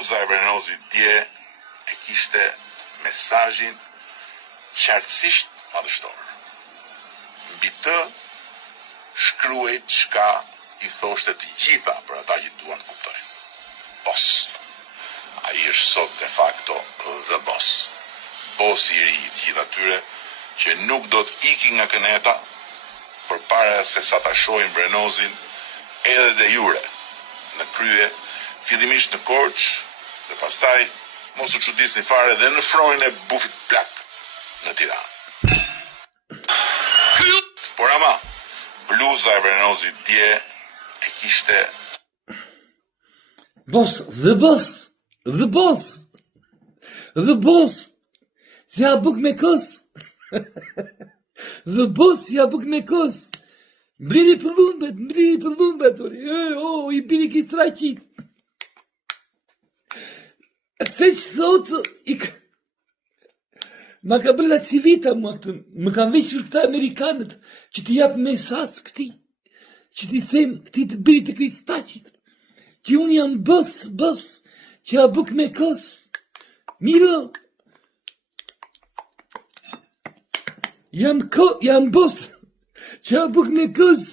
Bluza e Vernozit dje e kishte mesazhin qartësisht madhështor. Mbi të shkruaj çka i thoshte të gjitha për ata që duan kuptojnë. Boss. Ai është sot de facto the boss. Bossi i ri i gjithë atyre që nuk do të iki nga këneta përpara se sa ta shohin Vernozin edhe de jure në krye, fillimisht në Korçë dhe pastaj mos u çudisni fare dhe në fronjën e bufit plak në Tiranë. Por ama, bluza e Vernozit dje e kishte The boss, si a buk me kos. The boss si a buk me kos. Mbridi për lumbet, i biri ki straqit. Se që thot, ma ka bërë la civita mua këtë, më kanë veqër këta Amerikanët, që t'i jap mesaz këti, që t'i them këti të biri të kristaqit, që unë jam boss, që a buk me kos. Miro, jam boss, që a buk me kos.